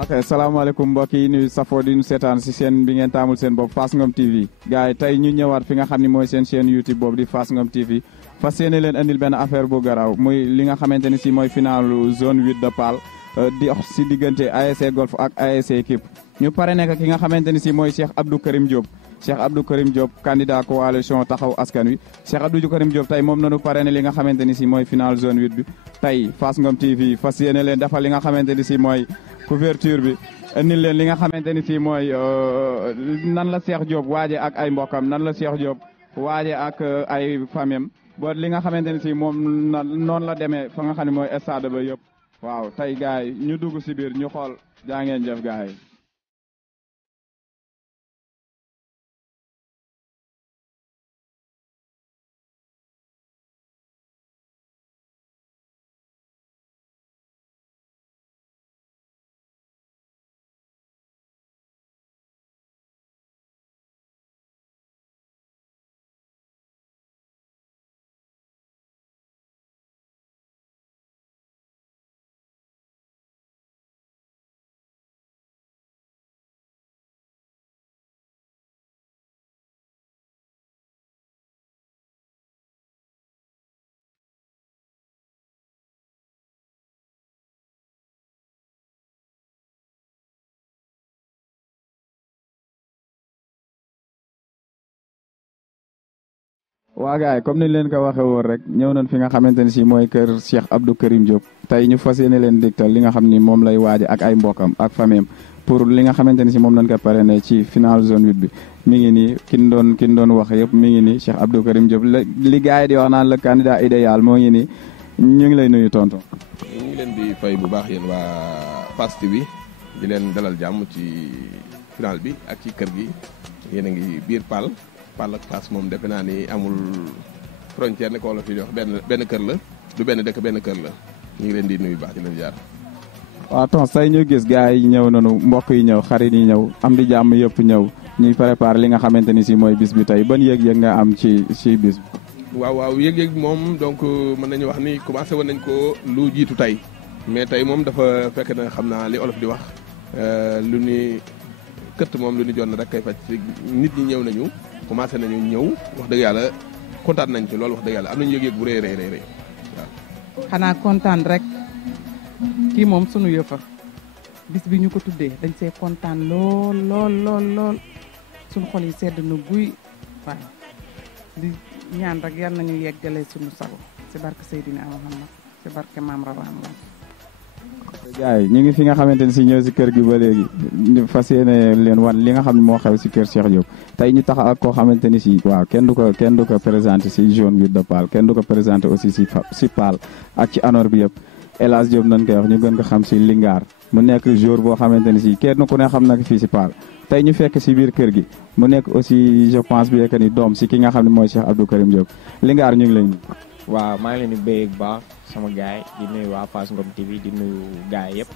ok salaamaaleykum mbokk yi nuyu safoo di nu seetaan si seen bi ngeen taamul seen bopp Fass Ngom TV gars yi tey ñu ñëwaat fi nga xam ne mooy seen chaîne YouTube boobu di Fass Ngom TV fas yéene leen andil benn affaire bu garaaw muy li nga xamante ni si mooy finalu zone 8 de Pal di si diggante ASC Golf ak ASC Équipe ñu pare nekk ki nga xamante ni si mooy Cheikh Abdou Karim Diop Cheikh Abdou Karim Diop candidat coalition taxaw askan wi Cheikh Abdou Karim Diop tey moom nanu pare ne li nga xamante ni si mooy final zone 8 bi tey Fass Ngom TV fas yéene leen defal li nga xamante ni si mooy couverture bi indil leen li nga xamante ni si mooy nan la Cheikh Diop waaje ak ay mbokkam nan la Cheikh Diop waaje ak ay famem ba li nga xamante ni si moom noonu la demee fa nga xam ne mooy stade ba yëpp waaw tey gars yi ñu dugg si biir ñu xool jaa ngeen jëf gars yi. waa gars yi comme niñ leen ko waxee woon rek ñëw nañ fi nga xamante ni si mooy kër Cheikh Abdou Karim Diop tey ñu fas yéene leen dégtal li nga xam ni moom lay waaje ak ay mbokkam ak famem pour li nga xamante ni si moom lañ ko parrainé ci final zone 8 bi mi ngi nii kin doon wax yëpp mi ngi nii Cheikh Abdou Karim Diop li gars yi di wax naan le candidat idéal moo ngi nii ñu ngi lay nuyu tonton. ñu ngi leen di fay bu baax yéen waa Fass TV di leen dalal jàmm ci final bi ak ci kër gi yéen a ngi biir Pal ak Fass moom defe naa ni amul frontière ne ko wala fi di wax benn kër la du benn dëkk benn kër la ñu ngi leen di nuyu baax di leen jaar. waaw tons say ñu gis gars yi ñëw nañu mbokk yi ñëw xarit yi ñëw am di jàmm yëpp ñëw ñuy préparé li nga xamante ni si mooy bis bi tey ban yëg-yëg nga am ci bis bi. waaw yëg-yëg moom donc mën nañu wax ni commencé woon nañ ko lu jiitu tey mais tey moom dafa fekk na xam naa li olof di wax lu ni këtt moom lu ni jonn rek kay faj nit ñi ñëw nañu commencé nañu ñëw wax dëgg yàlla kontaan nañ ci loolu wax dëgg yàlla am nañu yëg-yëg bu rëy waaw. xanaa kontaan rek kii moom sunu yëfa bis bi ñu ko tuddee dañ see kontaan lool sunu xol yi sedd na guy waaye di ñaan rek yal nañu yeggale sunu sago ci barke Seydina Muhammad ci barke Maam Rawaan la. gars yi ñu ngi fi nga xamante ni si ñëw si kër gi ba léegi ñu fas yéene leen wan li nga xam ne moo xew si kër Cheikh Diop tey ñu tax ak koo xamante ni si waaw kenn du ko présenté si zone 8 de Pal kenn du ko présenté aussi si Pal ak ci anoor bi yëpp El Hadj Diop nañ koy wax ñu gën ko xam si Lingar mu nekk jour boo xamante ni si kenn ku ne xam na ko fii si Pal tey ñu fekk si biir kër gi mu nekk aussi je pense bien que ni doom si ki nga xam ne mooy Cheikh Abdou Karim Diop Lingar ñu ngi lay nuyu. waaw maa ngi leen di béy bu baax sama gaay di nuyu waa Fass Ngom TV di nuyu gaay yëpp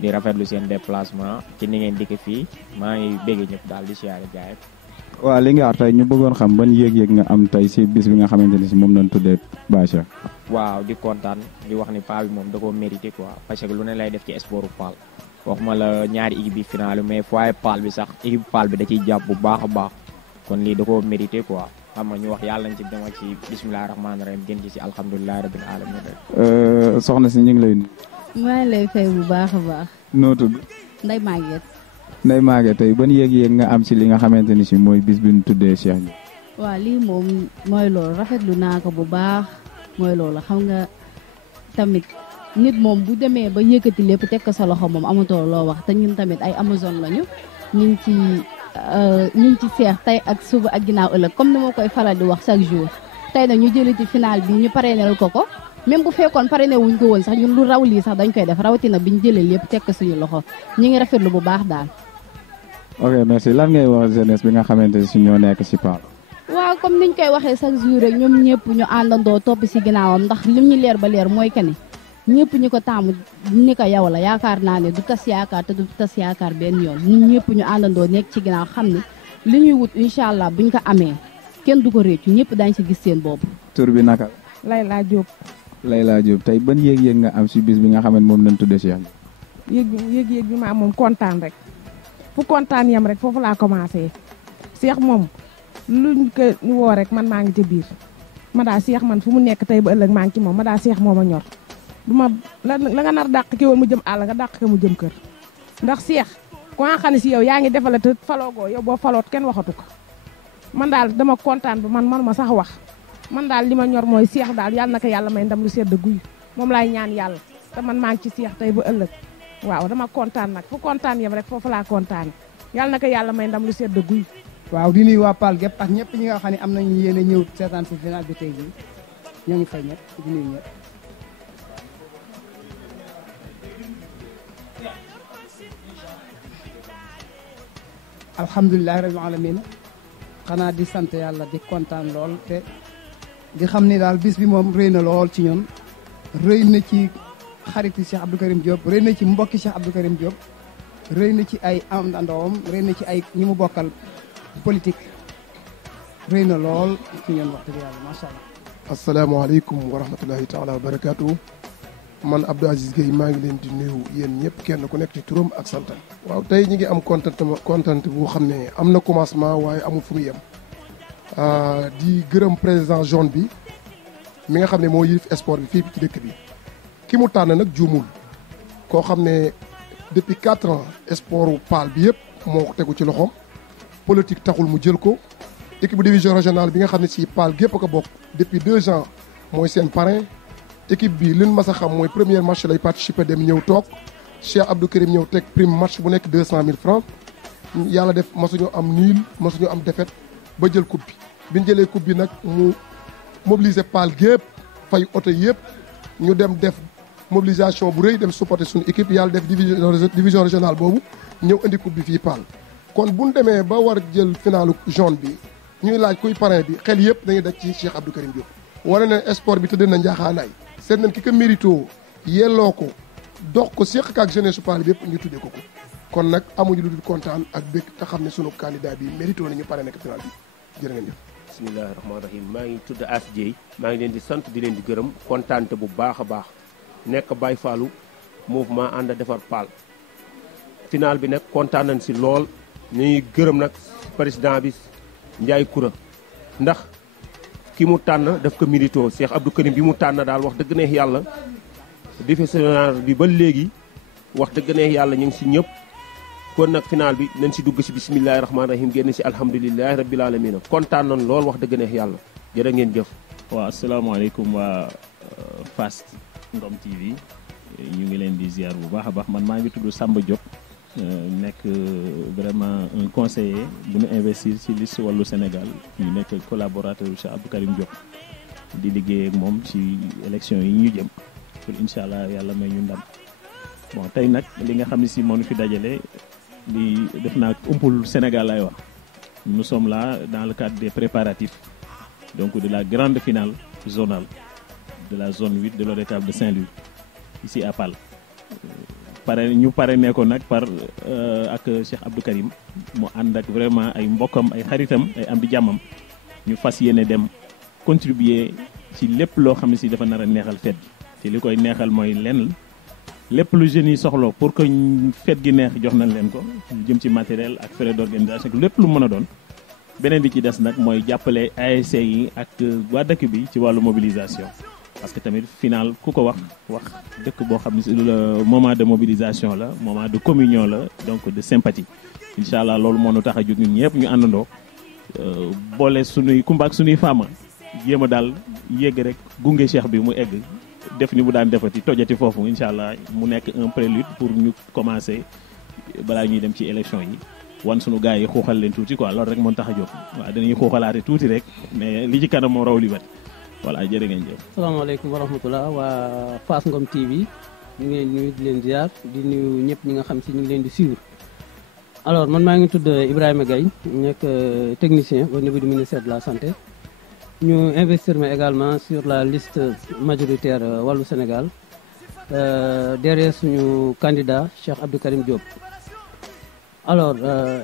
di rafetlu seen déplacement ci ni ngeen dikk fii maa ngi bégg ñëpp daal di siyaare gaay yëpp. waaw Lingar tey ñu bëggoon xam ban yéeg-yéeg nga am tey si bis bi nga xamante ni si moom lañ tuddee Bacha. waaw di kontaan di wax ni Paa bi moom da koo mérité quoi parce que lu ne lay def ci sportu Pal waxuma la ñaari équipe bi finale mais foyer Pal bi sax équipe Pal bi da ciy jàpp bu baax a baax kon lii da koo mérité quoi. xam nga ñu wax yàlla nañ ci dem ak ci bisimilah rahmaani rahim gën ci alhamdulilah rabbil alamin rek. soxna si ñu ngi lay nuyu. maa ngi lay fay bu baax a baax. noo tudd. Ndeye Maguette. Ndeye Maguette tey ban yéeg-yéeg nga am si li nga xamante ni si mooy bis bi ñu tuddee Cheikh bi. waaw lii moom mooy loolu rafetlu naa ko bu baax mooy loolu xam nga tamit nit moom bu demee ba yëkkati lépp teg ko sa loxo moom amatoo loo wax te ñun tamit ay Amazone lañu ñu ngi ci seex tey ak suba ak ginnaaw ëllëg comme ni ma koy faral di wax chaque jour tey nag ñu jëli ci final bi ñu parrainel ko même bu fekkoon parrainé wuñ ko woon sax ñun lu raw lii sax dañ koy def rawatina bi ñu jëlee lépp teg ko suñu loxo ñu ngi rafetlu bu baax daal. ok merci lan ngay wax jeunesse bi nga xamante ne si ñoo nekk si Pal. waaw comme niñ koy waxee chaque jour rek ñoom ñëpp ñu àndandoo topp si ginnaawam ndax lim ñu leer ba leer mooy que ni ñëpp ñu ko taamu ni ko yow la yaakaar naa ne du tas yaakaar te du tas yaakaar benn yoon ñun ñëpp ñu àndandoo nekk ci ginnaaw xam ne li ñuy wut incha allah buñ ko amee kenn du ko réccu ñëpp dañ si gis seen bopp. tur bi naka la. Layla Diop. Layla Diop tey ban yéeg-yéeg nga am si bis bi nga xam ne moom lañ tuddee Cheikh bi. yëg bi ma am moom kontaan rek fu kontaan yam rek foofu laa commencé Cheikh moom luñ ko woo rek man maa ngi ca biir ma daa Cheikh man fu mu nekk tey ba ëllëg maa ngi ci moom ma daa Cheikh moo ma ñor du ma la nga nar dàq ki woon mu jëm àll nga dàq ko mu jëm kër ndax Cheikh ku nga xam ne si yow yaa ngi defale te faloogoo yow boo faloot kenn waxatu ko man daal dama kontaan ba man ma sax wax man daal li ma ñor mooy Cheikh daal yàlla na ko yàlla may ndam lu sedd guy moom laay ñaan yàlla te man maa ngi ci Cheikh tey ba ëllëg waaw dama kontaan nag fu kontaan yam rek foofu laa kontaane yàlla na ko yàlla may ndam lu sedd guy. waaw di nuyu waa Paal gépp ak ñëpp ñi nga xam ne am nañu yéen a ñëw seetaan si final bi tey jii ñoo ngi fay ñëpp di nuyu ñëpp. alhamdulilah rabbil alamin xanaa di sant yàlla di kontaan lool te di xam ni daal bis bi moom rëy na lool ci ñun rëy na ci xariti Cheikh Abdou Karim Diop rëy na ci mbokki Cheikh Abdou Karim Diop rëy na ci ay àndandoom rëy na ci ay ñi mu bokkal politique rëy na lool ci ñun wax dëgg yàlla macha allah. asalaamaaleykum wa rahmatulahi taala wa barakaatu. man Abdou Aziz Gueye maa ngi leen di nuyu yéen ñëpp kenn ku nekk ci turam ak santam. waaw tey ñi ngi am content bu xam ne am na commencement waaye amul fu mu yem. di gërëm président zone bi mi nga xam ne moo yilif sport bi fii ci dëkk bi. ki mu tànn nag juumul koo xam ne depuis 4 ans sportu Paal bi yëpp moo ko tegu ci loxoom politique taxul mu jël ko équipe bu division régionale bi nga xam ne si Paal gépp ko bokk depuis 2 ans mooy seen parrain équipe bi liñ mas a xam mooy premier match lay participer dem ñëw toog Cheikh Abdou Karim ñëw teg prime match bu nekk 200 000 francs yàlla def masuñu am nul masuñu am défaite ba jël coupe bi biñ jëlee coupe bi nag mu mobiliser Paal gépp fay oto yëpp ñu dem def mobilisation bu rëy dem supporter suñu équipe yàlla def division régionale boobu ñëw indi coupe bi fii Paal kon bu ñu demee ba war jël finalu jaune bi ñuy laaj kuy parrain bi xel yëpp dañuy daj ci Cheikh Abdou Karim Diop. wane ne sport bi tëdd na njaaxaanaay seet nañ ki ko mérito yelloo ko dox ko seq ak jeunesse Paal bi yëpp ñu tuddee ko ko kon nag amuñu lu dul kontaan ak bëgg te xam ne sunu candidat bi mérito nañu pare nekk final bi jërë ngeen jëf. bismillahi rahmaani rahim maa ngi tudd As Dieye maa ngi leen di sant di leen di gërëm kontaante bu baax a baax nekk Baye Fallou mouvement ànd defar Paal final bi nag kontaan nañ si lool ñuy gërëm nag président bi Ndiaye Koura ndax ki mu tànn daf ko mérito Cheikh Abdou Karim bi mu tànn daal wax dëgg neex yàlla divisionnaire bi ba léegi wax dëgg neex yàlla ñu ngi si ñëpp kon nag final bi nañ si dugg si bisimilahi rahmaani rahim génn si alhamdulilahi rabil alamina kontaan nañ lool wax dëgg neex yàlla jërë ngeen jëf. waaw asalaamaaleykum waa Fass Ngom TV ñu ngi leen di ziar bu baax a baax man maa ngi tudd Samba Diop nekk vraiment un conseiller bu ñu investir ci liste wàllu Sénégal ñu nekk collaborateur Cheikh Abdou Karim Diop di liggéey ak moom ci élection yi ñu jëm pour incha allah yàlla may ñu ndam bon tey nag li nga xam ne si moo ñu fi dajale li def naa umpul Sénégal lay wax nous sommes là dans le cadre des préparatifs donc de la grande finale zonale de la zone 8 de l'ODCAV de Saint-Louis ici à Paal ñu parrainé ko nag par ak Cheikh Abdou Karim mu ànd ak vraiment ay mbokkam ay xaritam ay am di jàmmam ñu fas yéene dem contribuer ci lépp loo xam ne si dafa nar a neexal fête gi te li koy neexal mooy lenn lépp lu jeunes yi soxla pour que fête gi neex jox nañ leen ko lu jëm ci matériel ak frais d'organisation lépp lu mën a doon beneen bi ci des nag mooy jàppale ASC yi ak waa dëkk bi ci wàllu mobilisation parce que tamit final ku ko wax dëkk boo xam ne le moment de mobilisation la moment de communion la donc de sympathie incha allah loolu moo nu tax a jóg ñun ñëpp ñu àndandoo boole sunuy kumba ak sunuy faama jéem a daal yegg rek gunge cheikh bi mu egg def ni mu daan defati tojati foofu incha allah mu nekk un prélude pour ñu commencer balaa ñuy dem ci élection yi wan sunu gars yi xuuxal leen tuuti quoi loolu rek moo tax a jóg waaw danañuy xuuxalaate tuuti rek mais li ci kanam moo raw li bat voilà jërë ngeen jëf. salaamaaleykum wa rahmatulah waa Fass Ngom TV ñu ngi leen nuyu di leen ziar di nuyu ñëpp ñi nga xam si ñu ngi leen di suivre alors man maa ngi tudd Ibrahima Gaye nekk technicien au niveau du ministère de la santé ñu investir ma également sur la liste majoritaire wàllu Sénégal derrière suñu candidat Cheikh Abdou Karim Diop. alors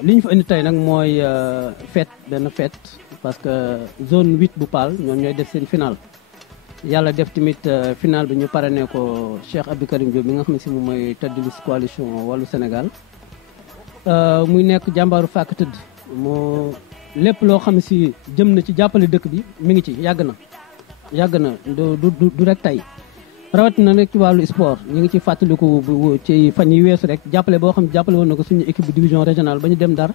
li ñu fa indi tey nag mooy fête benn fête parce que zone 8 bu Paal ñoom ñooy def seen final yàlla def tamit final bi ñu parrainé ko Cheikh Abdou Karim Diop mi nga xam ne si moom mooy tête de liste coalition wàllu Sénégal muy nekk jàmbaaru fàkk tëdd moo lépp loo xam ne si jëm na ci jàppale dëkk bi mi ngi ci yàgg na du rek tey rawatina rek ci wàllu sport ñu ngi ci fàttaliku ci fan yi weesu rek jàppale boo xam ne jàppale woon na ko suñu équipe bu division régionale ba ñu dem Ndar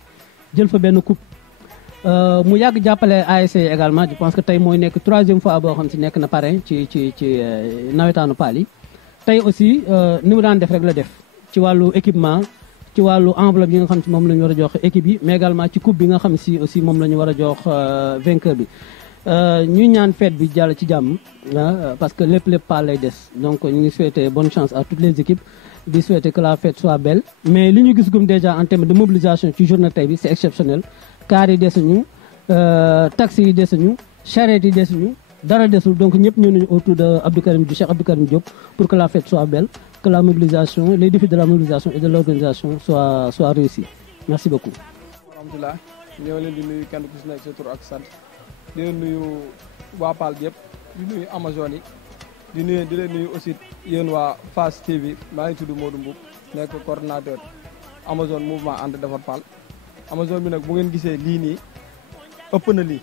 jël fa benn coupe mu yàgg jàppale ASC également je pense que tey mooy nekk 3e fois boo xam si nekk na parrain ci nawetaanu paal yi tey aussi ni mu daan def rek la def ci wàllu équipement ci wàllu enveloppe yi nga xam si moom la ñu war a jox équipe yi mais également ci coupe bi nga xam si aussi moom la ñu war a jox vainqueur bi ñu ñaan fête bi jàll ci jàmm parce que lépp paal lay des donc ñu ngi souhaiter bonne chance à toutes les équipes di souhaiter que la fête soit belle mais li ñu gis gum déjà en termes de mobilisation ci journée tey bi c'est exceptionnel car yi desuñu taxi yi desuñu charrette yi desuñu dara desul donc ñëpp ñëw nañu autour de Cheikh Abdou Karim Diop pour que la fête soit belle que la mobilisation les défis de la mobilisation et de l'organisation soient réussis merci beaucoup. alhamdulilah ñoo leen di nuyu kenn ku si nekk sa tur ak sant di leen nuyu waa Paal bi yëpp di nuyu Amazone yi di leen nuyu aussi yéen waa Fass TV maa ngi tudd Modou Mboub nekk coordonnateur Amazone mouvement ànd defar Paal. Amazone bi nag bu ngeen gisee lii nii ëpp na lii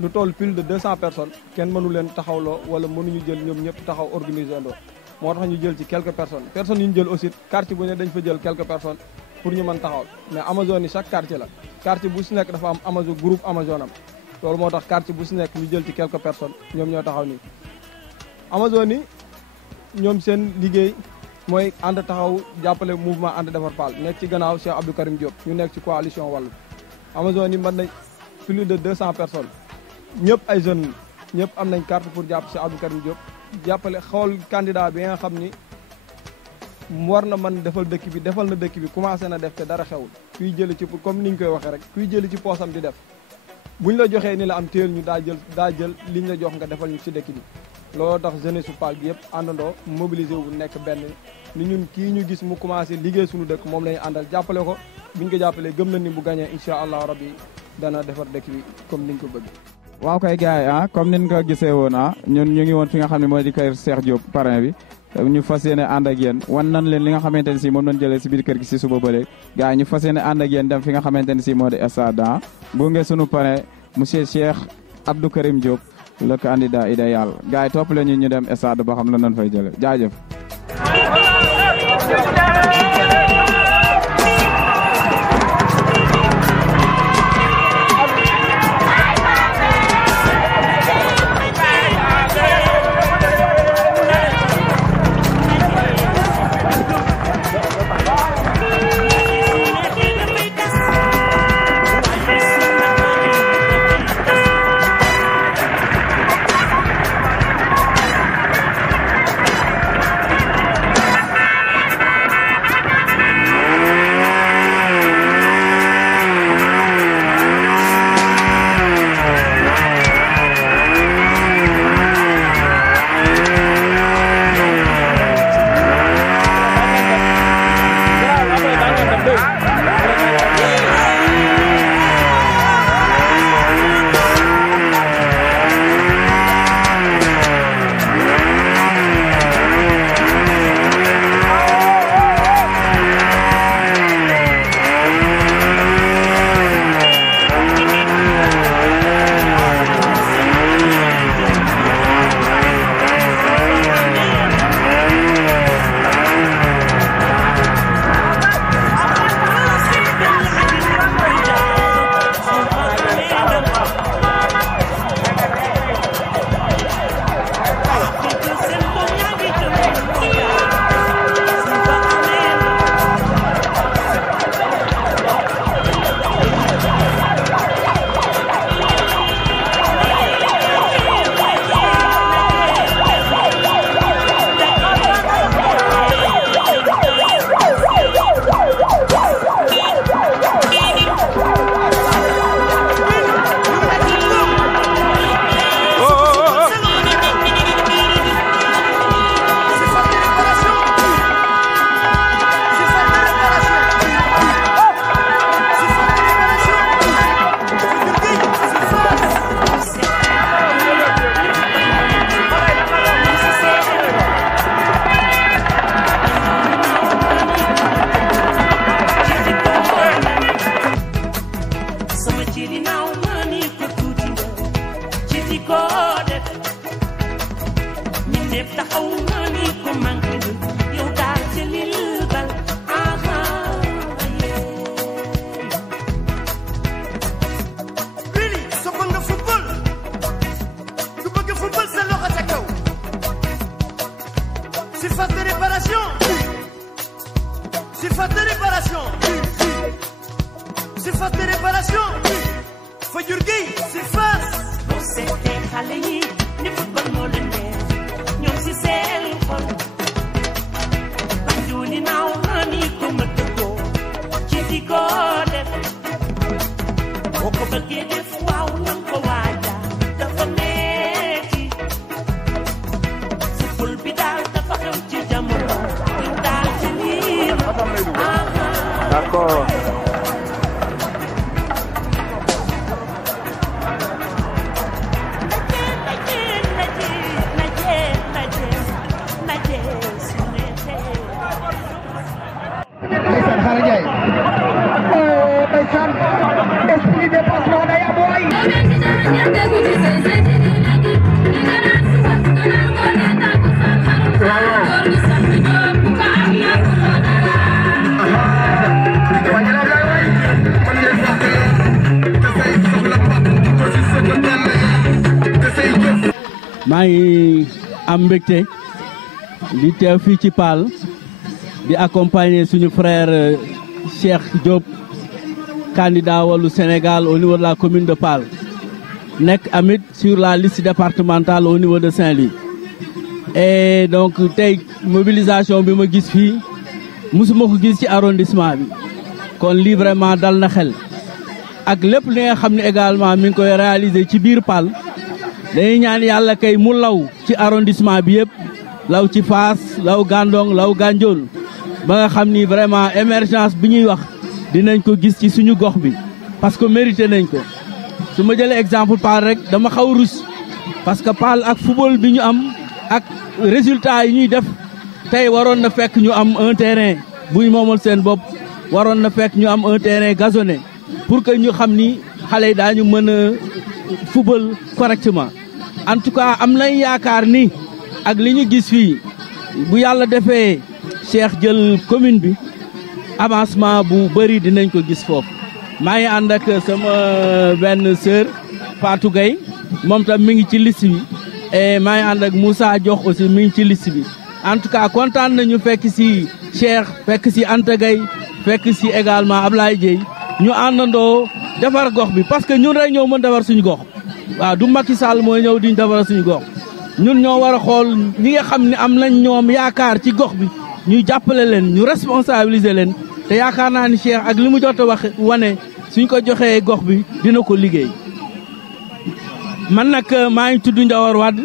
lu toll plus de 200 personnes kenn mënu leen taxawloo wala mënuñu jël ñoom ñëpp taxaw organiser ndoo moo tax ñu jël ci quelques personnes yi ñu jël aussi quartier bu ne dañ fa jël quelques personnes pour ñu mën taxawal mais Amazone yi chaque quartier la quartier bu si nekk dafa am Amazone groupe Amazone am loolu moo tax quartier bu si nekk ñu jël ci quelques personnes ñoom ñoo taxaw nii Amazone yi ñoom seen liggéey mooy ànd taxaw jàppale mouvement ànd defar Paal nekk ci gannaaw Cheikh Abdou Karim Diop ñu nekk ci coalition wàllu Amazone yi mën nañ plus de 200 personnes ñëpp ay jeunes ñëpp am nañ carte pour jàpp Cheikh Abdou Karim Diop jàppale xool candidat bi nga xam ni war na mën defal na dëkk bi commencé na def te dara xewul kuy jëli ci comme ni ñu koy waxee rek kuy jëli ci poosam di def buñ la joxee ni la am téel ñu daa jël liñ la jox nga defal ñu ci dëkk bi looloo tax jeunesse su Paal bi yëpp àndandoo mobilisé wu nekk benn ni ñun kii ñu gis mu commencé liggéey suñu dëkk moom lañu àndal jàppale ko buñ ko jàppalee gëm na ni bu gagné incha allah rabbi dana defar dëkk bi comme niñ ko bëgg. waaw kay gars yi comme niñ ko gisee woon ñun ñu ngi woon fi nga xam ne mooy di kër Cheikh Diop parrain bi ñu fas yéene ànd ak yéen wan nan leen li nga xamante ne si moom lañ jëlee si biir kër gi si suba bële gars yi ñu fas yéene ànd ak yéen dem fi nga xamante ne si moo di stade bu ngeen sunu parrain monsieur Cheikh Abdou Karim Diop le candidat idéal gars yi topp leen ñu dem stade ba xam lan lañ fay jëlee jaajëf. di ko def ñi def taxaw nga ni ko manqué du yow daal ci lil bal Really so bëgg nga football du bëgg football sa loxo ca kaw surface de réparation surface de réparation surface de réparation Fajur Gueye surface boo seetee xale yi ni football moo leen neex ñoom si seen xol Banjuli naaw na ni ko mëtt ko ci di ko def boo ko bëggee def waaw na ko waaja dafa metti football bi daal dafa xew ci jamono ñu daal ci lii d'accord Ndeysaan Xara Njaay ndeysaan esprit de dépassement day am waay maa ngi am mbégte di teew fii ci Paal di accompagner suñu frère Cheikh Diop candidat Wallu Sénégal au niveau de la commune de Paal nekk amit sur la liste départementale au niveau de Saint-Louis et donc tey mobilisation bi ma gis fii musuma ko gis ci arrondissement bi kon lii vraiment dal na xel ak lépp li nga xam ne également mi ngi koy réaliser ci biir Paal dañuy ñaan yàlla kay mu law ci arrondissement bi yëpp law ci Fass law Gandon law Gandiol ba nga xam ni vraiment émergence bi ñuy wax dinañ ko gis ci suñu gox bi parce que mérité nañ ko su ma jëlee exemple Paal rek dama xaw rus parce que Paal ak football bi ñu am ak résultat yi ñuy def tey waroon na fekk ñu am un terrain bu ñu moomal seen bopp waroon na fekk ñu am un terrain gazonné pour que ñu xam ni xale yi daañu mën a football correctement en tout cas am nañ yaakaar ni ak li ñu gis fii bu yàlla defee Cheikh jël commune bi avancement bu bëri dinañ ko gis foofu maa ngi ànd ak sama benn sœur Fatou Gueye moom tam mi ngi ci liste bi et maa ngi ànd ak Moussa Diokh aussi mi ngi ci liste bi en tout cas kontaan nañu fekk si Cheikh fekk si Anta Gueye fekk si également Ablaye Dieye ñu àndandoo defar gox bi parce que ñun rek ñoo mën defar suñu gox waaw du Macky Sall mooy ñëw diñ defar suñu gox ñun ñoo war a xool ñi nga xam ne am nañ ñoom yaakaar ci gox bi ñu jàppale leen ñu responsabiliser leen te yaakaar naa ni Cheikh ak li mu jot a wax wane suñ ko joxee gox bi dina ko liggéey. man nag maa ngi tudd Ndiawar Wade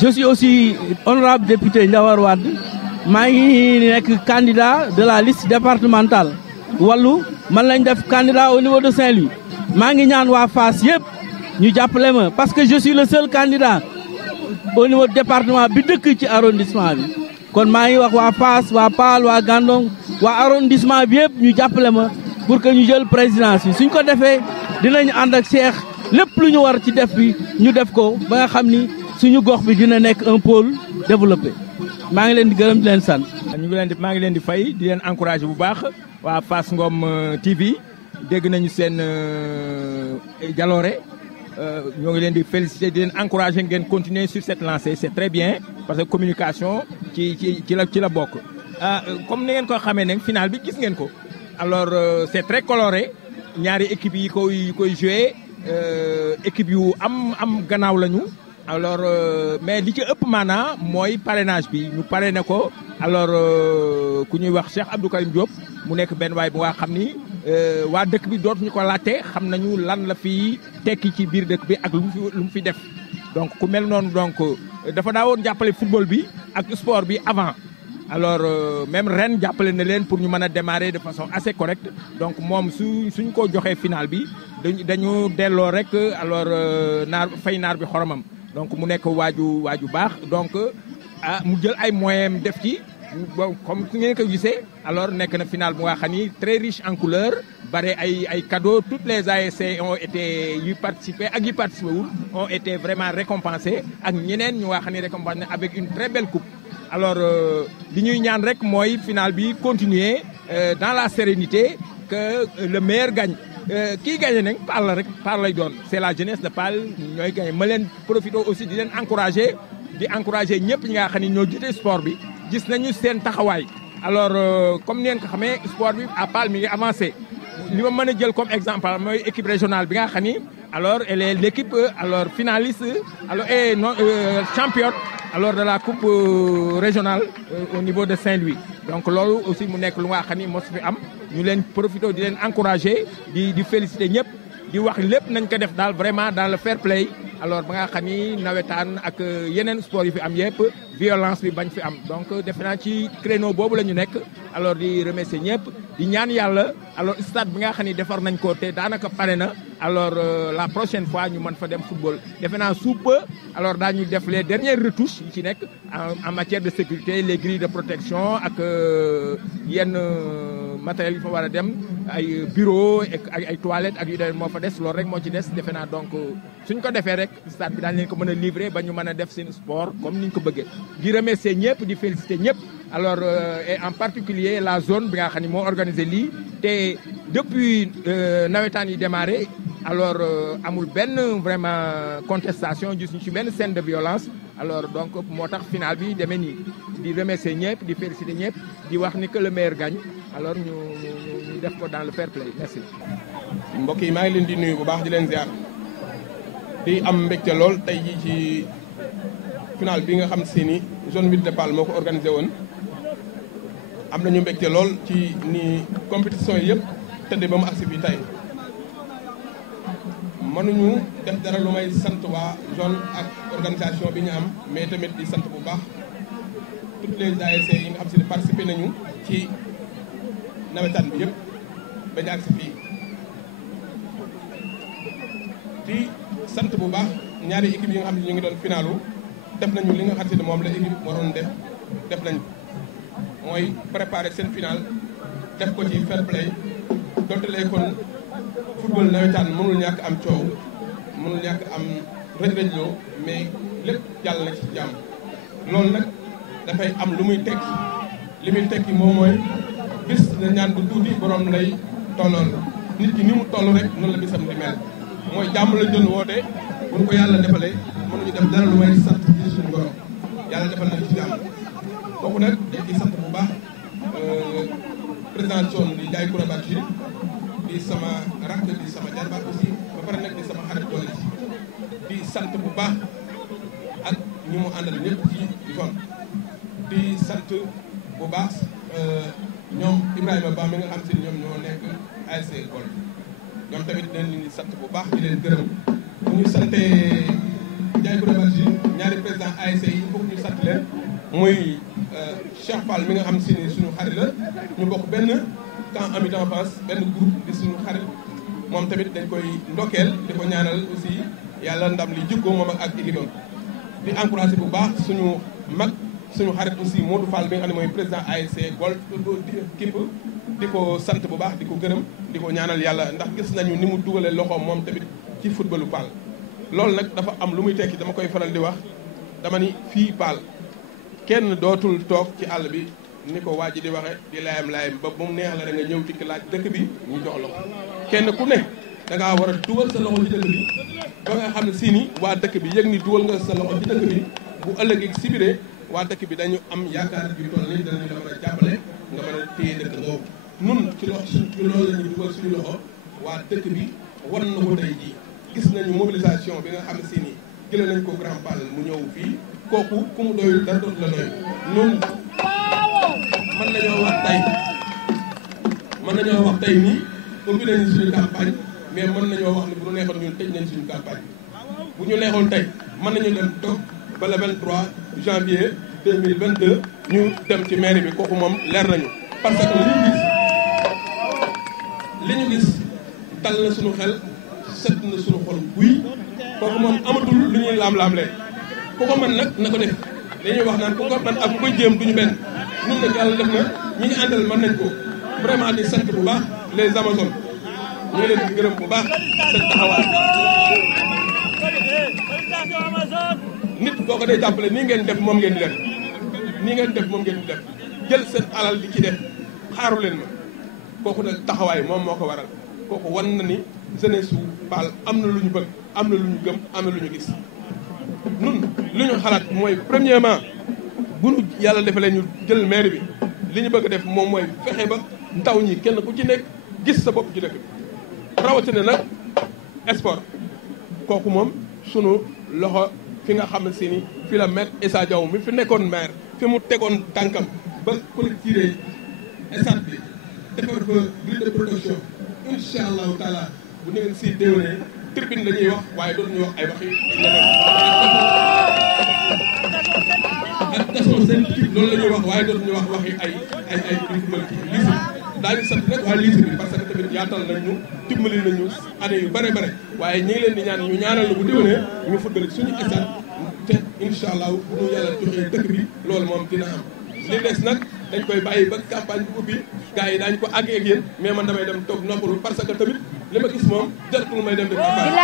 je suis aussi honorable député Ndiawar Wade maa ngi nekk candidat de la liste départementale Wallu man lañ def candidat au niveau de Saint-Louis maa ngi ñaan waa Fass yëpp ñu jàppale ma parce que je suis le seul candidat au niveau du département bi dëkk ci arrondissement bi kon maa ngi wax waa Fass waa Paal waa Gandon waa arrondissement bi yëpp ñu jàppale ma pour que ñu jël présidence bi suñ ko defee dinañu ànd ak Cheikh lépp lu ñu war ci def bi ñu def ko ba nga xam ni suñu gox bi dina nekk un pôle développé maa ngi leen di gërëm di leen sant. maa ngi leen di fay di leen encouragé bu baax waa Fass Ngom TV dégg nañu seen jaloore ñoo ngi leen di féliciter di leen encourager ngeen continuer sur cette lancée c'est très bien parce que communication ci la bokk. comme ni ngeen ko xamee nag final bi gis ngeen ko alors c'est très coloré ñaari équipe yi koy joué équipe yu am gannaaw lañu. alors mais li ci ëpp maanaa mooy parrainage bi ñu parrainé ko alors ku ñuy wax Cheikh Abdou Karim Diop mu nekk benn waay bu nga xam ni waa dëkk bi dootuñu ko laajte xam nañu lan la fi tekki ci biir dëkk bi ak lu mu fi def donc ku mel noonu donc dafa daawoon jàppale football bi ak sport bi avant alors même ren jàppale na leen pour ñu mën a démarrer de façon assez correcte donc moom suñ ko joxee final bi dañu delloo rek alors naar bi xoromam donc mu nekk waaju baax donc mu jël ay moyens def ci bon comme ngeen ko gisee alors nekk na final bu nga xam ni très riche en couleur bare ay cadeaux. Toutes les ASC ont été yu participé ak yu participé wul ont été vraiment récompensés ak ñeneen ñu wax ni récompensé avec une très belle coupe. Alors li ñuy ñaan rek mooy final bi continuer dans la sérénité que le meilleur gagne. Kii gagné nag Paal la rek Paal lay doon c'est la jeunesse de Paal ñooy gagné ma leen profité aussi di leen encourager ñëpp ñi nga xam ne ñoo jiite sport bi gis nañu seen taxawaay. Alors comme ni ngeen ko xamee sport bi à Paal mi ngi avancé li ma mën a jël comme exemple mooy équipe régionale bi nga xam ni alors elle est l'équipe alors finaliste alors et non championne alors de la coupe régionale au niveau de Saint-Louis. Donc loolu aussi mu nekk lu nga xam ni mos fi am ñu leen profité di leen encourager di féliciter ñëpp di wax lépp nañ ko def daal vraiment dans le fair play. Alors ba nga xam ni nawetaan ak yeneen sport yi fi am yëpp violence bi bañ fi am donc defe naa ci créneau boobu la ñu nekk alors di remercier ñëpp di ñaan yàlla alors stade bi nga xam ni defar nañ ko te daanaka pare na alors la prochaine fois ñu mën fa dem football defe naa suupa alors daañu def les dernières retouches yi ci nekk en matière de sécurité les grilles de protection ak yenn matériel yi fa war a dem ay bureau ak ay toilettes ak yu demee moo fa des loolu rek moo ci des defe naa donc suñ ko defee rek stade bi daañu leen ko mën a livrer ba ñu mën a def seen sport comme ni ñu ko bëggee di remercier ñëpp di féliciter ñëpp alors et en particulier la zone bi nga xam ne moo organisé lii te depuis nawetaan yi démarré alors amul benn vraiment contestation gis ñu ci benn scène de violence alors donc moo tax final bi demee nii di remercier ñëpp di féliciter ñëpp di wax ni que le meilleur gagne alors ñu def ko dans le fair play merci. mbokk yi maa ngi leen di nuyu bu baax di leen ziar di am mbégte lool tey jii ci final bi nga xam si ni zone 8 de Paal moo ko organisé woon am nañu mbégte lool ci ni compétition yi yëpp tëddee ba mu agsi bi tey mënuñu def dara lu may sant waa zone ak organisation bi ñu am mais tamit di sant bu baax toutes les ASC yi nga xam si ne participé nañu ci nawetaan bi yëpp ba ñu agsi fii di sant bu baax ñaari équipe yi nga xam ne ñu ngi doon finalu def nañu li nga xam ne moom la équipe waroon def nañu mooy préparer seen final def ko ci fair play donte lee kon football nawetaan mënul ñàkk am coow mënul ñàkk am rëj-rëjloo mais lépp jàll na ci jàmm loolu nag dafay am lu muy tekki li muy tekki moom mooy bis na ñaan bu tuuti borom lay tollool nit ki ni mu toll rek noonu la bisam di mel mooy jàmm la jël woote bu ñu ko yàlla defalee mënuñu def dara lu may sant ci suñu borom yàlla defal nañ ci jàmm kooku nag dañ ciy sant bu baax président zone di Ndiaye Koura Badji di sama rakk di sama jarbaat aussi ba pare nag di sama xarit doole ci di sant bu baax ak ñi mu àndal ñëpp ci zone di sant bu baax ñoom Ibrahima Ba mi nga xam si ñoom ñoo nekk ASC Golf ñoom tamit dañ leen di sant bu baax di leen gërëm bu ñu santee Ndiaye Koura Badji ñaari président ASC yi il faut que ñu sant leen muy Cheikh Fall mi nga xam si ni suñu xarit la ñu bokk benn camp ami d'enfance benn groupe di suñu xarit moom tamit dañ koy ndokkeel di ko ñaanal aussi yàlla ndam li jikko moom ak équipe di encouragé bu baax suñu mag suñu xarit aussi Modou Fall bi nga xam ne mooy président ASC Golf Kipp di ko sant bu baax di ko gërëm di ko ñaanal yàlla ndax gis nañu ni mu dugalee loxoom moom tamit ci footballu Paal loolu nag dafa am lu muy tekki dama koy faral di wax dama ni fii Paal kenn dootul toog ci àll bi ni ko waa ji di waxe di layam ba mu neex la da nga ñëw ci laaj dëkk bi ñu jox la ko kenn ku ne da ngaa war a dugal sa loxo ci dëkk bi ba nga xam ne si ni waa dëkk bi yëg ni dugal nga sa loxo ci dëkk bi bu ëllëgee si biir waa dëkk bi dañu am yaakaar bi toll nii danañu la mën a jàppale nga mën a téye dëkk boobu nun ci loolu la ñuy dugal suñu loxo waa dëkk bi war na ko tey jii gis nañu mobilisation bi nga xam ne si ni jëlee nañ ko Grand Paal mu ñëw fii kooku ku mu doyul dara dootu la doy noonu mën nañoo wax tey nii ubbi nañu suñu campagne mais mën nañoo wax ne bu ñu neexoon ñun tëj nañ suñu campagne bu ñu neexoon tey mën nañu dem toog ba le 23 janvier 2022 ñu dem ci mairie bi kooku moom leer nañu parce que li ñu gis dal na suñu xel set na suñu xol buy kooku moom amatul lu ñuy laam-laamlee ku ko mën nag na ko def dañuy wax naan ku ko mën ak ku koy jéem duñu benn ñun nag yàlla def na ñi ñu àndal mën nañ ko vraiment di sant bu baax les Amazones ñu ngi leen di gërëm bu baax seen taxawaay nit boo ko dee jàppale nii ngeen def moom ngeen di def nii ngeen def moom ngeen di def jël seen alal di ci def xaaru leen ma kooku nag taxawaay moom moo ko waral kooku wan na ni jeunesse su Paal am na lu ñu bëgg am na lu ñu gëm am na lu ñu gis nun lu ñu xalaat mooy premièrement bu nu yàlla defalee ñu jël maire bi li ñu bëgg a def moom mooy fexe ba ndaw ñi kenn ku ci nekk gis sa bopp ci dëkk bi rawatina nag sport kooku moom sunu loxo fi nga xam ne si ni fi la maître Issa Diaw mi fi nekkoon maire fi mu tegoon tànkam ba collecté stade bi defar fa grille de protection incha allahu taala bu ngeen si déwénee tribune la ñuy wax waaye dootuñu wax ay waxi leneen ak gasoo seen type loolu la ñuy wax waaye dootuñu wax waxi ay football ci lycée daañu sant nag waa lycée bi parce que tamit yaatal nañu dimbali nañu année yu bare bare waaye ñi ngi leen di ñaan ñu ñaanal la bu déwénee ñu football suñu stade te incha allah bu ñu yàlla joxee dëkk bi loolu moom dina am li des nag dañ koy bàyyi ba campagne bi ubbi gars yi daañu ko àggee ak yéen mais man damay dem toog noppalu parce que tamit li ma gis moom jaratul may dem di campagne.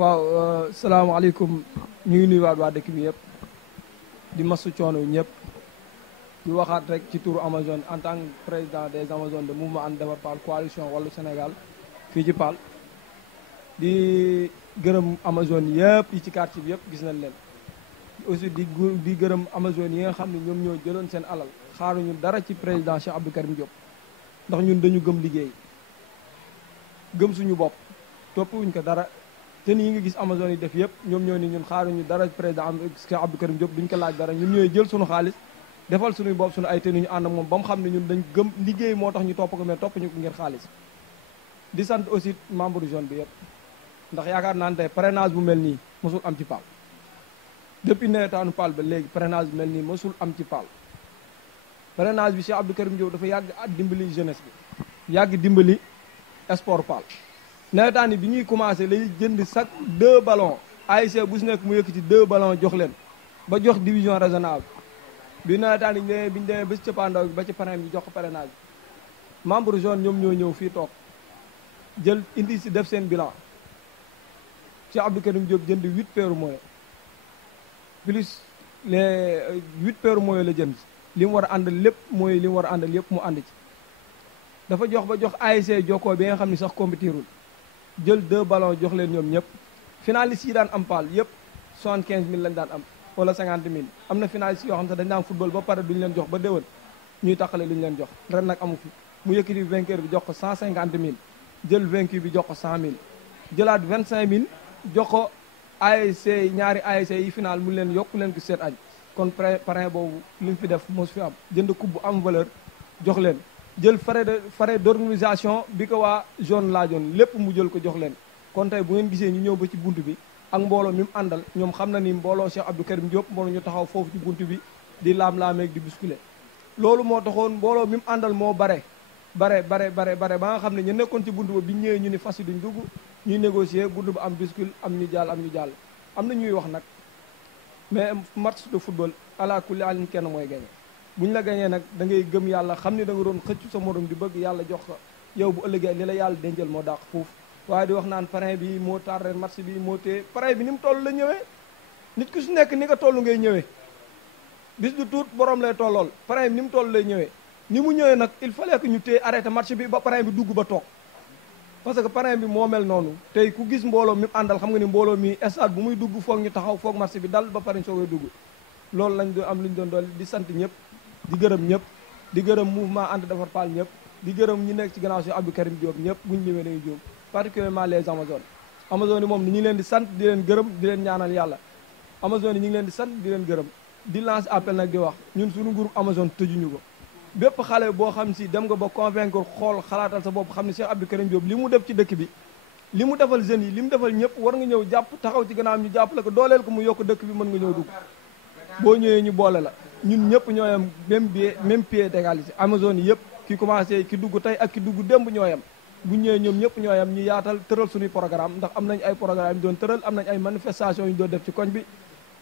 waaw salaamaaleykum ñu ngi nuyuwaat waa dëkk bi yëpp di masu coono ñëpp di waxaat rek ci turu Amazone en tant que président des Amazones de mouvement And Defar Paal coalition Wallu Sénégal fii ci Paal di gërëm Amazone yëpp yi ci quartier bi yëpp gis nañ leen aussi di gërëm Amazone yi nga xam ne ñoom ñoo jëloon seen alal xaaruñu dara ci président Cheikh Abdou Karim Diop ndax ñun dañu gëm liggéey gëm suñu bopp toppuwuñ ko dara te nii nga gis Amazone yi def yëpp ñoom ñoo ni ñun xaaruñu dara président Cheikh Abdou Karim Diop duñ ko laaj dara ñun ñooy jël suñu xaalis defal suñuy bopp suñu ay te ñu ànd ak moom ba mu xam ne ñun dañ gëm liggéey moo tax ñu topp ko mais topp ñu ko ngir xaalis di sant aussi membre zone bi yëpp ndax yaakaar naa ne tey parrainage bu mel nii mosul am ci Paal depuis nawetaanu Paal ba léegi parrainage bu mel nii mosul am ci Paal parrainage bi Cheikh Abdou Karim Diop dafa yàgg dimbali jeunesse bi yàgg dimbali sport Paal nawetaan bi ñuy commencé lay jënd chaque 2 ballons ASC bu si nekk mu yëkkati 2 ballons jox leen ba jox division régionale bi nawetaan yi ñëwee bi ñu demee ba ci cëppaandaw bi ba ci parrain bi jox ko parrainage bi membre zone ñoom ñoo ñëw fii toog jël indi si def seen bilan Cheikh Abdou Karim Diop jënd 8 paires moyens plus les 8 paires moyens la jënd li mu war a àndal lépp mooy li mu war a àndal yëpp mu ànd ci dafa jox ba jox ASC Jokkoo bi nga xam ne sax compétirul jël 2 ballons jox leen ñoom ñëpp finaliste yi daan am Paal yëpp 75000 lañ daan am wala 50000 am na finaliste yoo xam ne dañ daan football ba pare duñu leen jox ba déwén ñuy taqale lu ñu leen jox ren nag amu fi mu yëkkati vainqueur bi jox ko 150000 jël vaincu bi jox ko 100000 jëlaat 25000 jox ko ASC ñaari ASC yi final mu leen yokku leen ko seen añ kon parrain boobu li mu fi def moo fi am jënd coupe bu am valeur jox leen jël frais d'organisation bi ko waa zone laajoon lépp mu jël ko jox leen kon tey bu ngeen gisee ñu ñëw ba ci bunt bi ak mbooloo mi mu àndal ñoom xam na ni mbooloo Cheikh Abdou Karim Diop moo ñu taxaw foofu ci bunt bi di laam-laameeg di bousculer loolu moo taxoon mbooloo mi mu àndal moo bare ba nga xam ne ñu nekkoon ci bunt ba bi ñëwee ñu ni fas yi duñ dugg ñuy négocier bunt ba am bouscule am ñu jàll am na ñuy wax nag mais match de football ala kulli alin kenn mooy gagné buñ la gañee nag da ngay gëm yàlla xam ni da nga doon xëccu sa morom di bëgg yàlla jox ko yow bu ëllëgee li la yàlla dencal moo dàq foofu waaye di wax naan parrain bi moo tardé match bi moo tee parrain bi ni mu toll la ñëwee nit ku su nekk ni nga toll ngay ñëwee bis du tuut borom lay tollool parrain bi ni mu toll lay ñëwee ni mu ñëwee nag il fallait que ñu téye arrêté match bi ba parrain bi dugg ba toog parce que parrain bi moo mel noonu tey ku gis mbooloo mi àndal xam nga ni mbooloo mi stade bu muy dugg foog ñu taxaw foog match bi dal ba pare soogay dugg loolu lañ doon am lu ñu doon dool di sant ñëpp di gërëm ñëpp di gërëm mouvement And Defar Paal ñëpp di gërëm ñi nekk ci gannaaw si Abdou Karim Diop ñëpp buñu ñëwee dañuy jóg particulièrement les Amazones yi moom ni ñu leen di sant di leen gërëm di leen ñaanal yàlla Amazones yi ñu ngi leen di sant di leen gërëm di lancer appel nag di wax ñun suñu groupe Amazone tëjuñu ko bépp xale boo xam si dem nga ba convaincre xool xalaatal sa bopp xam ne Cheikh Abdou Karim Diop li mu def ci dëkk bi li mu defal jeunes yi li mu defal ñëpp war nga ñëw jàpp taxaw ci gannaaw ñu jàppale ko dooleel ko mu yokk dëkk bi mën nga ñëw dugg boo ñëwee ñu boole la ñun ñëpp ñooyam même pied d'égalité Amazone yi yëpp ki commencé ki dugg tey ak ki dugg démb ñooyam bu ñëwee ñoom ñëpp ñooyam ñu yaatal tëral suñuy programme ndax am nañ ay programme yu doon tëral am nañ ay manifestation yu doon def ci koñ bi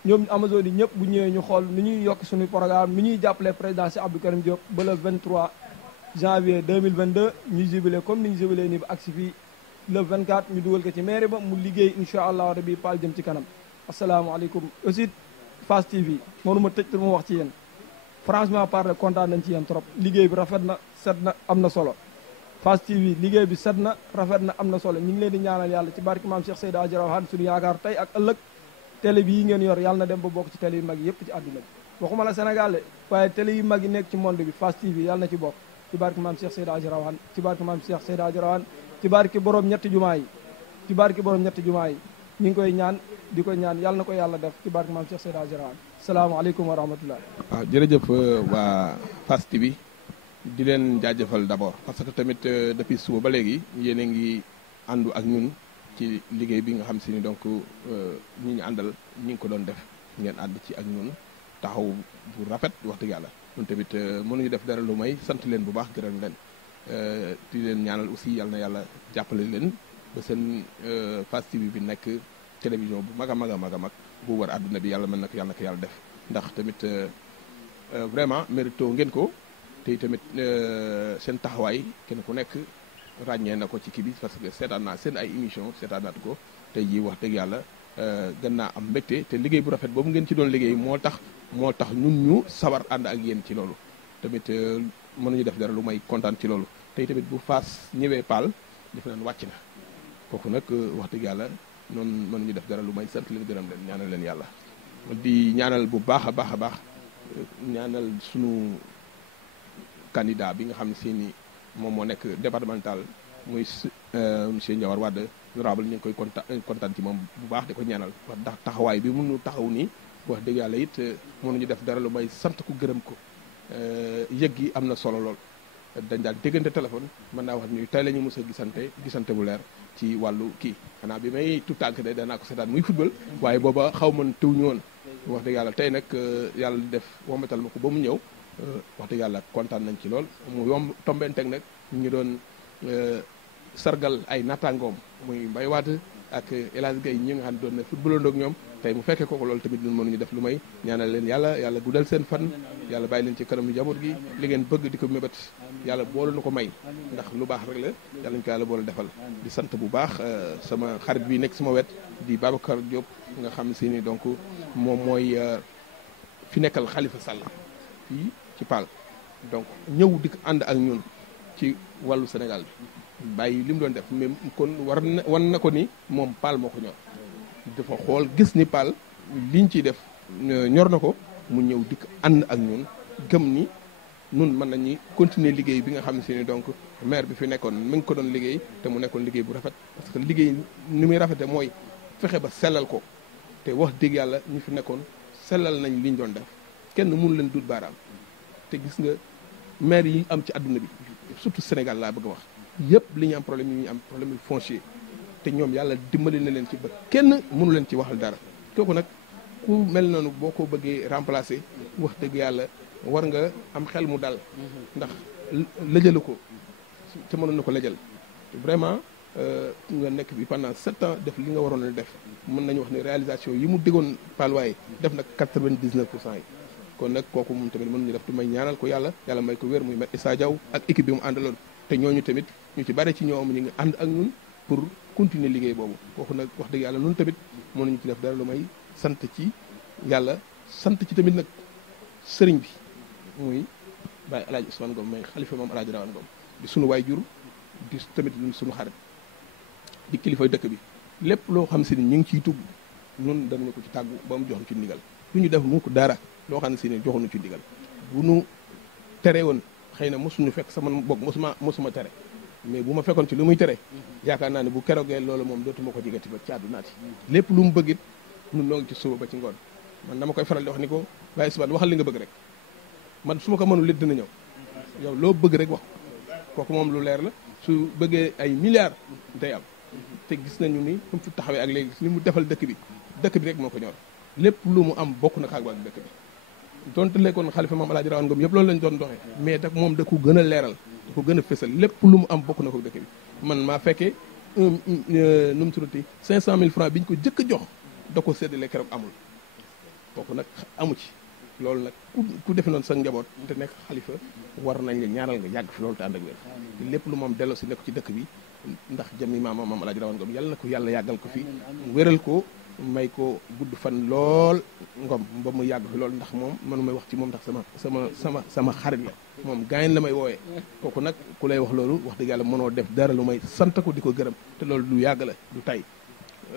ñoom Amazone yi ñëpp bu ñëwee ñu xool ni ñuy yokk suñuy programme ni ñuy jàppale président Cheikh Abdou Karim Diop ba le 23 janvier 2022 ñu jubilé comme ni ñu jubilé nii ba agsi fii le 24 ñu dugal ko ci mairie ba mu liggéey incha allah rabi Paal jëm ci kanam asalaamaaleykum aussi Fass TV mënuma tëj te mu wax ci yéen franchement parler kontaan nañ ci yéen trop liggéey bi rafet na set na am na solo Fass TV liggéey bi set na rafet na am na solo ñu ngi leen di ñaanal yàlla ci barki maam Cheikh Seydi Hadji Rawane suñu yaakaar tey ak ëllëg télé bii ngeen yor yàlla na dem ba bokk ci télé yu mag yëpp ci àdduna bi waxuma la Sénégal de waaye télé yu mag yi nekk ci monde bi Fass TV yàlla na ci bokk ci barki maam Cheikh Seydi Hadji Rawane ci barki maam Cheikh Seydi Hadji Rawane ci barki borom ñetti jumaa yi ci barki borom ñetti jumaa yi ñu ngi koy ñaan di ko ñaan yàlla na ko yàlla def ci barki maam Cheikh Seydi Hadji Rawane salaamaaleykum wa rahmatullah waaw jërëjëf waa Fass TV di leen jaajëfal d'abord parce que tamit depuis suba ba léegi yéen a ngi àndu ak ñun ci liggéey bi nga xam si ni donc ñi ñu àndal ñi ngi ko doon def ngeen ànd ci ak ñun taxaw bu rafet wax dëgg yàlla ñun tamit mënuñu def dara lu may sant leen bu baax gërëm leen di leen ñaanal aussi yàlla na yàlla jàppale leen ba seen Fass TV bi nekk télévision bu mag a mag a mag a mag bu war àdduna bi yàlla mën na ko yàlla na ko yàlla def ndax tamit vraiment mérito ngeen ko te tamit seen taxawaay kenn ku nekk ràññee na ko ci kii bi parce que seetaan naa seen ay émission seetaan naat ko tey jii wax dëgg yàlla gën naa am mbégte te liggéey bu rafet boobu ngeen ci doon liggéey moo tax ñun ñu sawar ànd ak yéen ci loolu tamit mënuñu def dara lu may kontaan ci loolu tey tamit bu Fass ñëwee Paal def naan wàcc na kooku nag wax dëgg yàlla noonu mënuñu def dara lu may sant leen gërëm leen ñaanal leen yàlla di ñaanal bu baax a baax a baax ñaanal sunu candidat bi nga xam ne si ni moom moo nekk départemental muy monsieur Ndiawar Wade honorable ñu ngi koy kontaan ci moom bu baax di ko ñaanal wax ndax taxawaay bi mënu taxaw nii wax dëgg yàlla it mënuñu def dara lu may sant ko gërëm ko yëg gi am na solo lool dañ daal déggante téléphone mën naa wax ni tey la ñu mos a gisante bu leer ci wàllu kii xanaa bi may tout tànk de danaa ko seetaan muy football waaye booba xaw man tëw ñu woon wax dëgg yàlla tey nag yàlla def womatal ma ko ba mu ñëw wax dëgg yàlla kontaan nañ ci lool mu yomb tombenteeg nag ñu doon sargal ay nattaangoom muy Mbaye Wade ak El Hadj Gueye ñi nga xam ne doon na footballandoo ak ñoom tey mu fekkee ko loolu tamit ñun mënuñu def lu may ñaanal leen yàlla guddal seen fan yàlla bàyyi leen ci kanamu njaboot gi li ngeen bëgg di ko mébét yàlla boole na ko may ndax lu baax rek la yàlla ñu ko yàlla boole defal di sant bu baax sama xarit bi nekk sama wet di Babacar Diop nga xam si ni donc moom mooy fi nekkal Khalifa Sall fii ci Paal donc ñëw di ko ànd ak ñun ci wàllu Sénégal bi bàyyi li mu doon def mais kon wan na ko ni moom Paal moo ko ñor dafa xool gis ni Paal liñ ciy def ñor na ko mu ñëw di ko ànd ak ñun gëm ni nun mën nañu continuer liggéey bi nga xam ne donc maire bi fi nekkoon mi ngi ko doon liggéey te mu nekkoon liggéey bu rafet parce que liggéey ni muy rafete mooy fexe ba sellal ko te wax dëgg yàlla ñu fi nekkoon sellal nañ liñ doon def kenn mënu leen dut baaraam te gis nga maire yi am ci àdduna bi surtout Sénégal laa bëgg a wax yëpp li ñu am problème yi ñu am problème yu foncier te ñoom yàlla dimbali na leen ci ba kenn mënu leen ci waxal dara kooku nag ku mel noonu boo ko bëggee remplacer wax dëgg yàlla war nga am xel mu dal ndax lëjale ko te mënoon na ko lëjal vraiment nga nekk bi pendant 7 ans def li nga waroon a def mën nañu wax ne réalisation yi mu diggoon Paluwaay def na 99% yi kon nag kooku moom tamit mënuñu def tu may ñaanal ko yàlla may ko wér muy met Issa Diaw ak équipe bi mu àndaloon te ñooñu tamit ñu ci bari ci ñoom ñu ngi ànd ak ñun pour continuer liggéey boobu kooku nag wax dëgg yàlla ñun tamit mënuñu ci def dara lu may sant ci yàlla sant ci tamit nag sëriñ bi muy Baye El Hadj Ousmane Ngom may xalifa moom El Hadj Rawane Ngom di sunu waay jur di tamit sunu xarit di kilifay dëkk bi lépp loo xam si ni ñu ngi ciy tugg ñun danañu ko ci tàggu ba mu jox ci ndigal lu ñu def mu ko dara loo xam ne si ne joxuñu ci ndigal bu nu tere woon xëy na mosuñu fekk sama bokk mosuma tere mais bu ma fekkoon ci lu muy tere yaakaar naa ne bu keroogee loolu moom dootuma ko jigati ba ci àddunaati lépp lu mu bëggit ñun noo ngi ci suba ba ci ngoon man dama koy faral di wax ni ko waaye suba waxal li nga bëgg rek man su ma ko mënul lépp dina ñëw yow loo bëgg rek wax kooku moom lu leer la su bëggee ay milliards day am te gis nañu ni fu mu fi taxawee ak léegi li mu defal dëkk bi rek moo ko ñor lépp lu mu am bokk na ak waa dëkk bi donte lekkoon xalifa maam Alaaji Rawaan Ngom yëpp loolu lañ doon doxee mais da moom da ko gën a leeral da ko gën a fësal lépp lu mu am bokk na ko dëkk bi man maa fekkee nu mu tuddati 500 000 francs bi ñu ko jëkk a jox da ko séddale keroog amul kooku nag amu ci loolu nag ku defe noonu sa njaboot te nekk xalifa war nañ la ñaanal nga yàgg fi loolu te ànd ak wér lépp lu moom delloo si nekk ci dëkk bi ndax jëmmi maam Alaaji Rawaan Ngom yàlla na ko yàlla yàggal ko fi wéral ko may ko gudd fan lool Ngom ba mu yàgg fi lool ndax moom mënu may wax ci moom ndax sama xarit la moom gaañ la may woowee kooku nag ku lay wax loolu wax dëgg yàlla mënoo def dara lu may sant ko di ko gërëm te loolu lu yàgg la du tey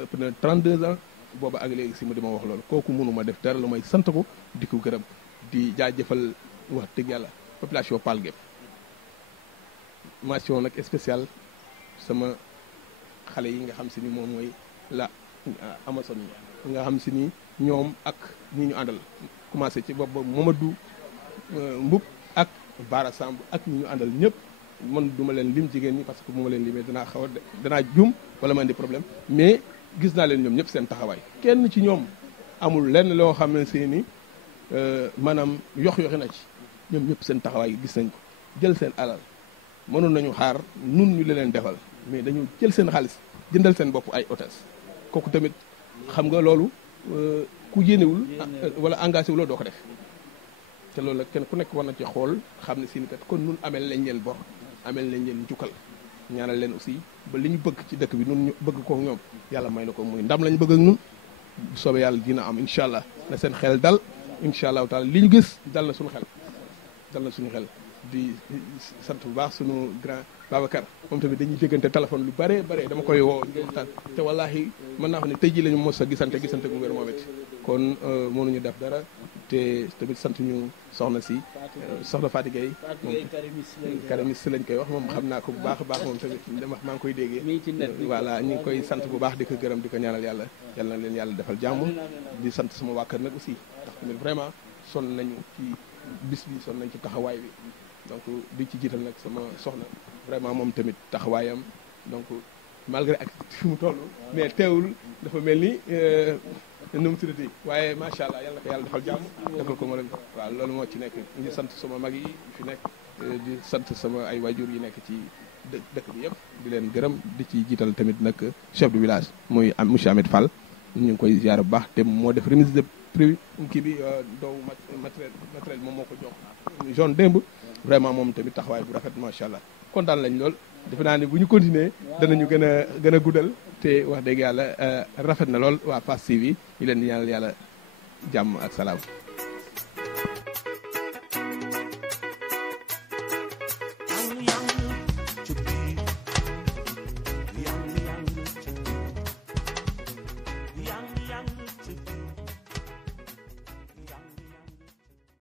ëpp na 32 ans booba ak léegi si ma di ma wax loolu kooku mënu ma def dara lu may sant ko di ko gërëm di jaajëfal wax dëgg yàlla population Paal gépp mention nag spéciale sama xale yi nga xam si ni moom mooy la Amazon yi nga xam si ni ñoom ak ñi ñu àndal commencé ci bopp Mamadou Mbub ak Bara Samb ak ñi ñu àndal ñëpp man duma leen lim jigéen ñi parce que bu ma leen limee danaa xaw a danaa jum wala ma indi problème mais gis naa leen ñoom ñëpp seen taxawaay kenn ci ñoom amul lenn loo xam ne si ni maanaam yoxi na ci ñoom ñëpp seen taxawaay gis nañ ko jël seen alal mënoon nañu xaar nun ñu leen defal mais dañu jël seen xaalis jëndal seen bopp ay hôtesse kooku tamit xam nga loolu ku yéenewul wala engagé wuloo doo ko def te loolu nag kenn ku nekk war na ci xool xam ne si ni kat kon nun amel lañ leen bor amel lañ leen njukkal ñaanal leen aussi ba li ñu bëgg ci dëkk bi nun ñu bëgg ko ñoom yàlla may na ko muy ndam lañ bëgg ak nun bu soobee yàlla dina am incha allah na seen xel dal incha allahu taala li ñu gis dal na suñu xel di sant bu baax sunu grand Babacar moom tamit dañuy déggante téléphone lu bare dama koy woo ñu waxtaan te wallahi mën naa xam ne tey jii la ñu mos a gisante gu wér moom it kon mënuñu def dara te tamit sant ñu soxna si soxna Fatou Gueye moom karamis lañ koy wax moom xam naa ko bu baax a baax moom tamit dama maa ngi koy déggee voilà ñu ngi koy sant bu baax di ko gërëm di ko ñaanal yàlla na leen yàlla defal jàmm di sant sama waa kër nag aussi ndax tamit vraiment sonn nañu ci bis bi sonn nañ ci taxawaay bi donc di ci jiital nag sama soxna vraiment moom tamit taxawaayam donc malgré ak fi mu toll mais teewul dafa mel ni nu mu tuddati waaye macha allah yàlla na ko yàlla defal jàmm defal ko ma leen waaw loolu moo ci nekk di sant sama mag yi fi nekk di sant sama ay waajur yi nekk ci dëkk bi yëpp di leen gërëm di ci jiital tamit nag chef de village muy am monsieur Ahmed Fall ñu ngi koy ziar bu baax te moo def remise de prix kii bi doow matériel moom moo ko jox jaune démb vraiment moom tamit taxawaay bu rafet macha allah kontaan lañ lool defe naa ne bu ñu continuer danañu gën a guddal te wax dëgg yàlla rafet na lool waa Fass TV ñu leen di ñaanal yàlla jàmm ak salaam